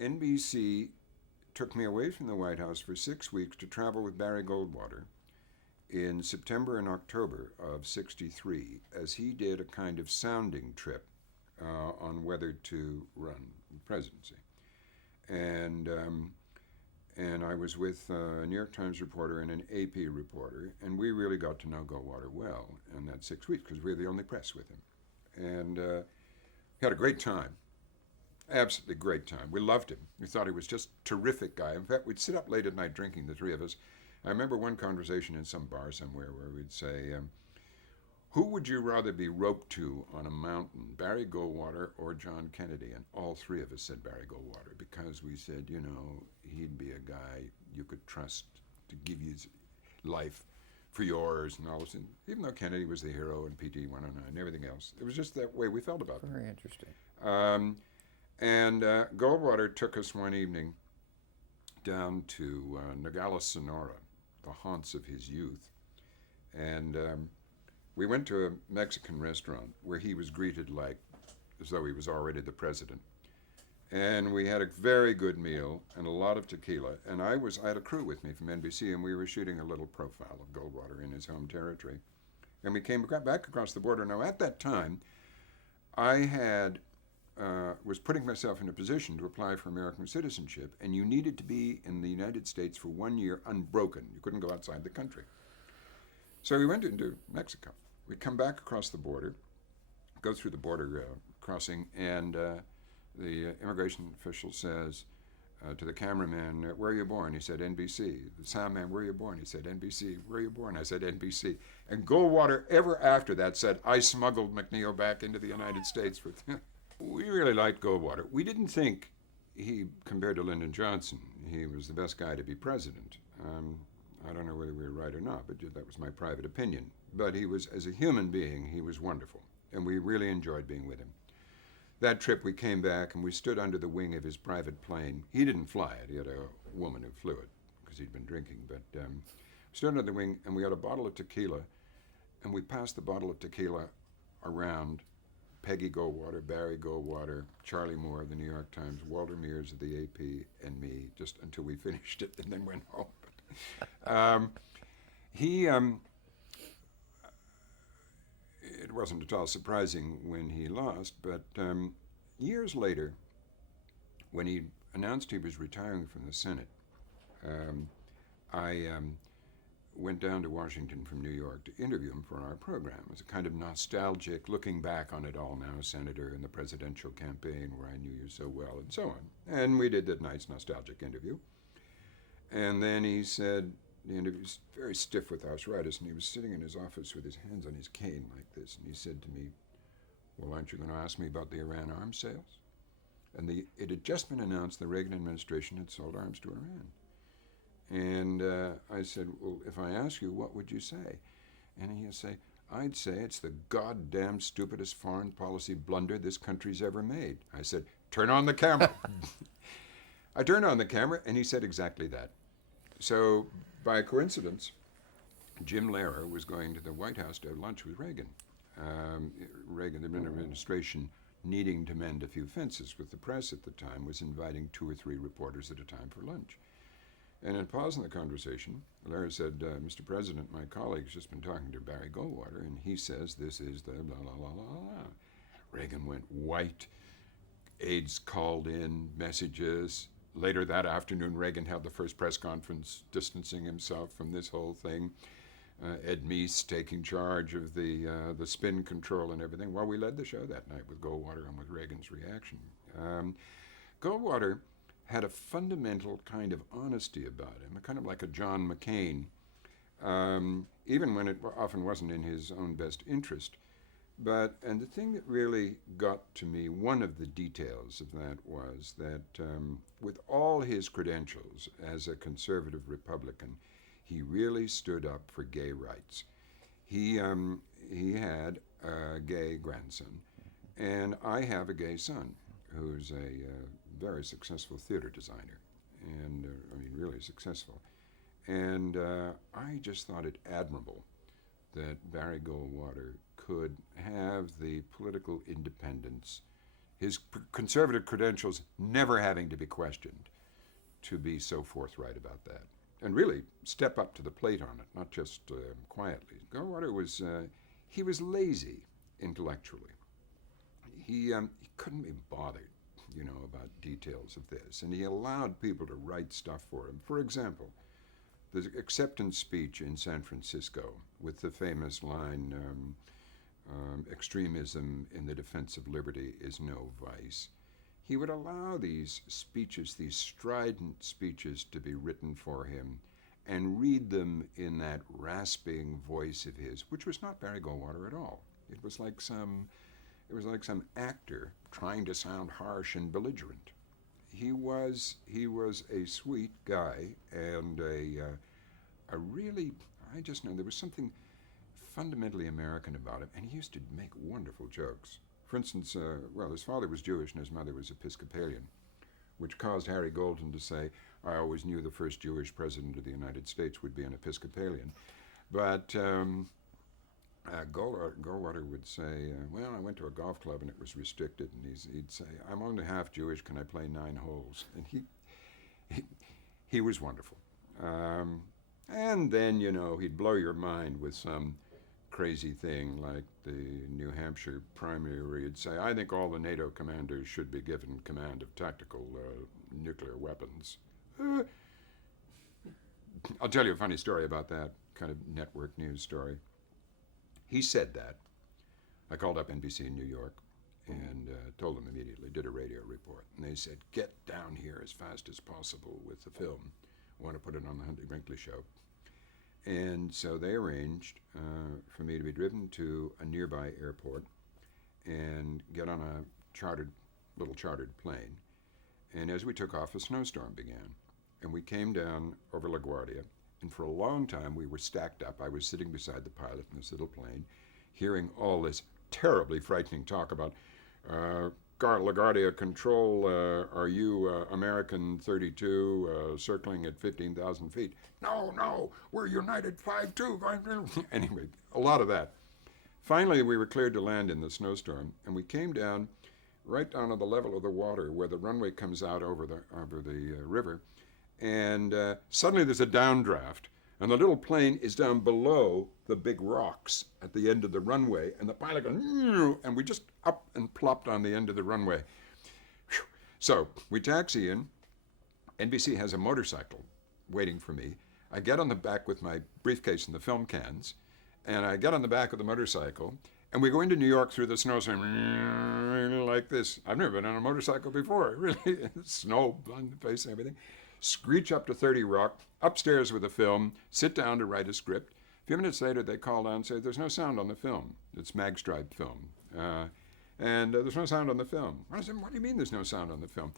NBC took me away from the White House for 6 weeks to travel with Barry Goldwater in September and October of '63 as he did a kind of sounding trip on whether to run the presidency. And and I was with a New York Times reporter and an AP reporter, and we really got to know Goldwater well in that 6 weeks because we were the only press with him. And had a great time, absolutely great time. We loved him. We thought he was just a terrific guy. In fact, we'd sit up late at night drinking, the three of us. I remember one conversation in some bar somewhere where we'd say, who would you rather be roped to on a mountain, Barry Goldwater or John Kennedy? And all three of us said Barry Goldwater because we said, you know, he'd be a guy you could trust to give you his life for yours and all this. And even though Kennedy was the hero and PT 109 and everything else, it was just that way we felt about him. Very interesting. And Goldwater took us one evening down to Nogales, Sonora, the haunts of his youth. And we went to a Mexican restaurant where he was greeted like as though he was already the president. And we had a very good meal and a lot of tequila. And I had a crew with me from NBC, and we were shooting a little profile of Goldwater in his home territory. And we came back across the border. Now, at that time, I was putting myself in a position to apply for American citizenship, and you needed to be in the United States for 1 year unbroken. You couldn't go outside the country. So we went into Mexico. We come back across the border, go through the border crossing, and the immigration official says to the cameraman, where are you born? He said, NBC. The sound man, where are you born? He said, NBC. Where are you born? I said, NBC. And Goldwater, ever after that, said, I smuggled MacNeil back into the United States. We really liked Goldwater. We didn't think he, compared to Lyndon Johnson, he was the best guy to be president. I don't know whether we were right or not, but that was my private opinion. But he was, as a human being, he was wonderful, and we really enjoyed being with him. That trip, we came back, and we stood under the wing of his private plane. He didn't fly it. He had a woman who flew it because he'd been drinking. But we stood under the wing, and we had a bottle of tequila, and we passed the bottle of tequila around Peggy Goldwater, Barry Goldwater, Charlie Moore of the New York Times, Walter Mears of the AP, and me, just until we finished it and then went home. It wasn't at all surprising when he lost, but years later, when he announced he was retiring from the Senate, I went down to Washington from New York to interview him for our program. It was a kind of nostalgic, looking back on it all now, Senator, in the presidential campaign where I knew you so well, and so on. And we did that nice nostalgic interview. And then he said, the interview was very stiff with arthritis, and he was sitting in his office with his hands on his cane like this, and he said to me, well, aren't you going to ask me about the Iran arms sales? And it had just been announced the Reagan administration had sold arms to Iran. And I said, well, if I ask you, what would you say? And he'd say, I'd say it's the goddamn stupidest foreign policy blunder this country's ever made. I said, turn on the camera. I turned on the camera, and he said exactly that. So, by coincidence, Jim Lehrer was going to the White House to have lunch with Reagan. Reagan, the administration, needing to mend a few fences with the press at the time, was inviting 2 or 3 reporters at a time for lunch. And in pausing the conversation, Lehrer said, Mr. President, my colleague's just been talking to Barry Goldwater, and he says this is the blah, blah, blah, blah, blah. Reagan went white. Aides called in messages. Later that afternoon, Reagan held the first press conference distancing himself from this whole thing. Ed Meese taking charge of the spin control and everything. Well, we led the show that night with Goldwater and with Reagan's reaction. Goldwater had a fundamental kind of honesty about him, kind of like a John McCain, even when it often wasn't in his own best interest. And the thing that really got to me, one of the details of that was that with all his credentials as a conservative Republican, he really stood up for gay rights. He had a gay grandson, and I have a gay son who's a very successful theater designer, and really successful. And I just thought it admirable that Barry Goldwater could have the political independence his conservative credentials never having to be questioned, to be so forthright about that. And really step up to the plate on it, not just quietly. Goldwater was, he was lazy intellectually. He couldn't be bothered, about details of this. And he allowed people to write stuff for him. For example, the acceptance speech in San Francisco with the famous line, extremism in the defense of liberty is no vice. He would allow these speeches, these strident speeches, to be written for him and read them in that rasping voice of his, which was not Barry Goldwater at all. It was like some actor trying to sound harsh and belligerent. He was a sweet guy and a really, I just know there was something fundamentally American about him, and he used to make wonderful jokes. For instance, his father was Jewish and his mother was Episcopalian, which caused Harry Golden to say, I always knew the first Jewish president of the United States would be an Episcopalian. But Goldwater would say, I went to a golf club and it was restricted. And he'd say, I'm only half Jewish, can I play 9 holes? And he was wonderful. And then, he'd blow your mind with some crazy thing like the New Hampshire primary where he'd say, I think all the NATO commanders should be given command of tactical nuclear weapons. I'll tell you a funny story about that kind of network news story. He said that. I called up NBC in New York and told them immediately, did a radio report. And they said, get down here as fast as possible with the film. I want to put it on the Huntley Brinkley Show. And so they arranged for me to be driven to a nearby airport and get on a little chartered plane. And as we took off, a snowstorm began. And we came down over LaGuardia. And for a long time, we were stacked up. I was sitting beside the pilot in this little plane, hearing all this terribly frightening talk about LaGuardia Control, are you American 32 circling at 15,000 feet? No, we're United 5-2. Anyway, a lot of that. Finally, we were cleared to land in the snowstorm, and we came down right down to the level of the water where the runway comes out over the river, and suddenly there's a downdraft, and the little plane is down below the big rocks at the end of the runway, and the pilot goes, and we just up and plopped on the end of the runway. Whew. So we taxi in. NBC has a motorcycle waiting for me. I get on the back with my briefcase and the film cans, and I get on the back of the motorcycle, and we go into New York through the snowstorm like this. I've never been on a motorcycle before, really. Snow on the face and everything. Screech up to 30 Rock, upstairs with the film, sit down to write a script. A few minutes later, they call down and say, there's no sound on the film. It's Magstripe film. And there's no sound on the film. I said, what do you mean there's no sound on the film?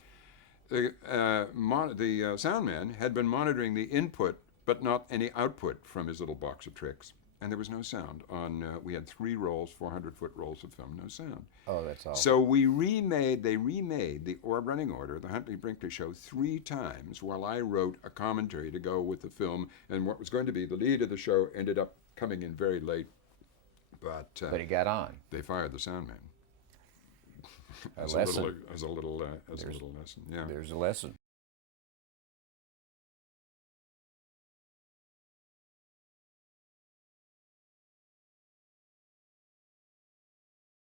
The sound man had been monitoring the input, but not any output from his little box of tricks. And there was no sound on, we had 3 rolls, 400-foot rolls of film, no sound. Oh, that's awful. So they remade the running order, the Huntley Brinkley Show, 3 times while I wrote a commentary to go with the film. And what was going to be the lead of the show ended up coming in very late. But he got on. They fired the sound man. A lesson. As a little lesson, yeah. There's a lesson.